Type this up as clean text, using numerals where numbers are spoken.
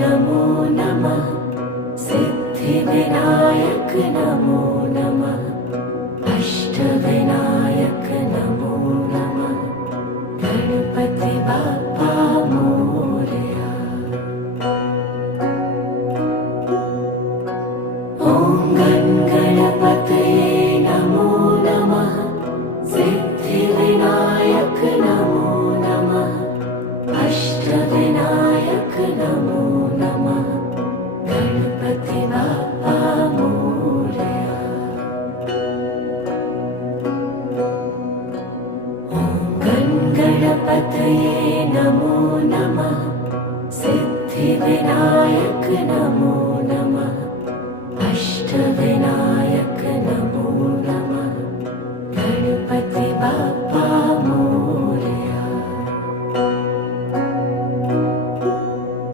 नमो नमः। सिद्धिविनायक नमो नमः। अष्टविनायक नमो नमः। गणपति बाप्पा मोरया। ॐ गणपतये नमो नमः। सिद्धिविनायक नमो नमः। अष्टविनायक नमो नमः। गणपति बाप्पा मोरया। ॐ गणपतये नमो नमः। सिद्धिविनायक नमो नमः। अष्टविनायक